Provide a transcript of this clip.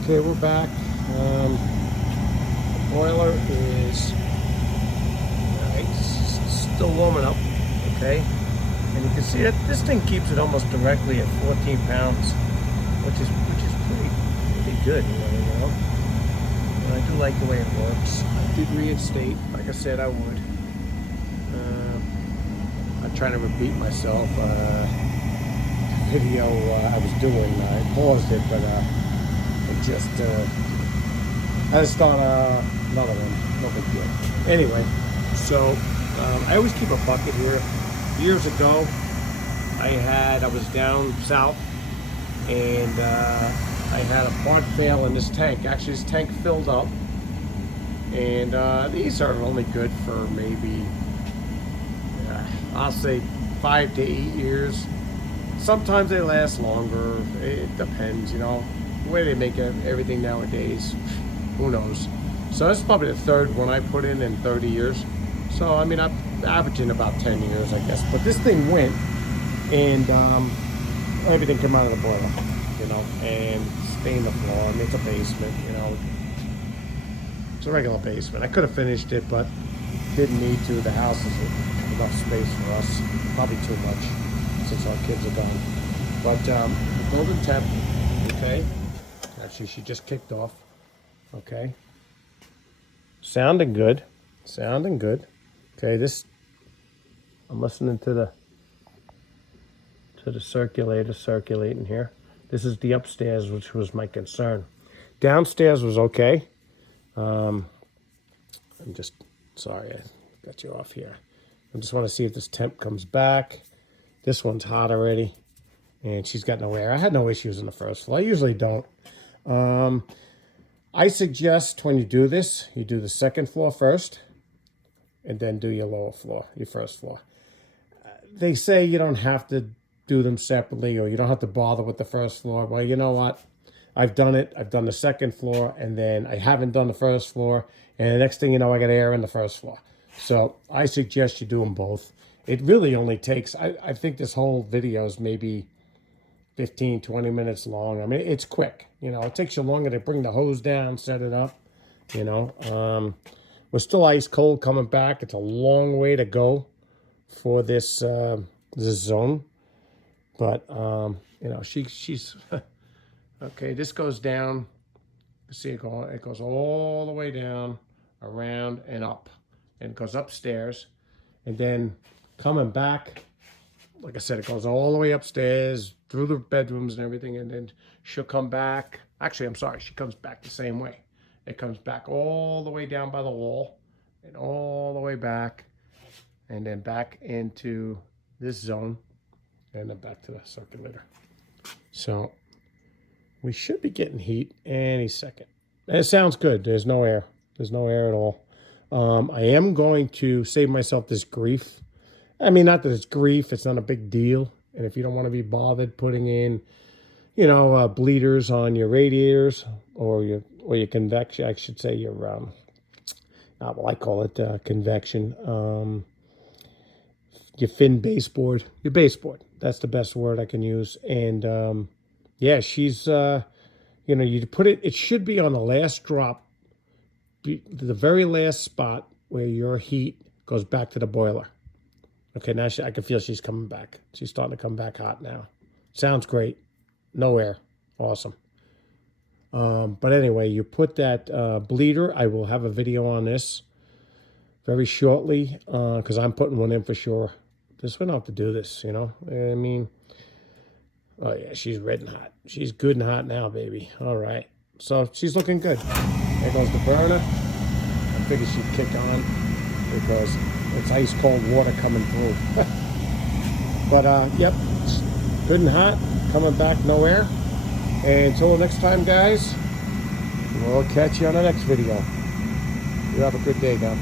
Okay, we're back. The boiler is still warming up. Okay, and you can see that this thing keeps it almost directly at 14 pounds, which is pretty good. You know. And I do like the way it works. I did reinstate, like I said I would. I'm trying to repeat myself. Video I was doing, I paused it, but I just thought another one, no big deal. Anyway, so I always keep a bucket here. Years ago, I was down south, and I had a part fail in this tank. Actually, this tank filled up, and these are only good for maybe, I'll say 5 to 8 years. Sometimes they last longer. It depends, you know, the way they make everything nowadays. Who knows? So this is probably the third one I put in 30 years. So I mean, I'm averaging about 10 years, I guess. But this thing went, and everything came out of the boiler, you know, and stained the floor. I mean, it's a basement, you know. It's a regular basement. I could have finished it, but didn't need to. The house is enough space for us. Probably too much, since our kids are gone. But the building temp, okay. Actually, she just kicked off. Okay. Sounding good. Sounding good. Okay, this, I'm listening to the circulator circulating here. This is the upstairs, which was my concern. Downstairs was okay. I'm just sorry I got you off here. I just want to see if this temp comes back. This one's hot already, and she's got no air. I had no issues in the first floor. I usually don't. I suggest when you do this, you do the second floor first, and then do your lower floor, your first floor. They say you don't have to do them separately, or you don't have to bother with the first floor. Well, you know what? I've done it. I've done the second floor, and then I haven't done the first floor, and the next thing you know, I got air in the first floor. So I suggest you do them both. It really only takes, I think this whole video is maybe 15, 20 minutes long. I mean, it's quick. You know, it takes you longer to bring the hose down, set it up, you know. We're still ice cold coming back. It's a long way to go for this this zone. But, you know, she's, okay, this goes down. You see it goes all the way down, around and up. And it goes upstairs. And then coming back, like I said, it goes all the way upstairs, through the bedrooms and everything, and then she'll come back. Actually, I'm sorry, she comes back the same way. It comes back all the way down by the wall, and all the way back, and then back into this zone, and then back to the circulator. So we should be getting heat any second. And it sounds good. There's no air. There's no air at all. I am going to save myself this grief. I mean, not that it's grief. It's not a big deal. And if you don't want to be bothered putting in, you know, bleeders on your radiators or your convection, I should say your, well, I call it convection. Your fin baseboard, your baseboard. That's the best word I can use. And yeah, she's, you know, you put it, it should be on the last drop, the very last spot where your heat goes back to the boiler. Okay, now I can feel she's coming back. She's starting to come back hot now. Sounds great. No air. Awesome. But anyway, you put that bleeder. I will have a video on this very shortly because I'm putting one in for sure. Just went out to do this, you know. I mean, oh yeah, she's red and hot. She's good and hot now, baby. All right. So she's looking good. There goes the burner. I figured she'd kick on because it's ice cold water coming through. But yep, good and hot, coming back, no air. And until next time, guys, we'll catch you on the next video. You have a good day now.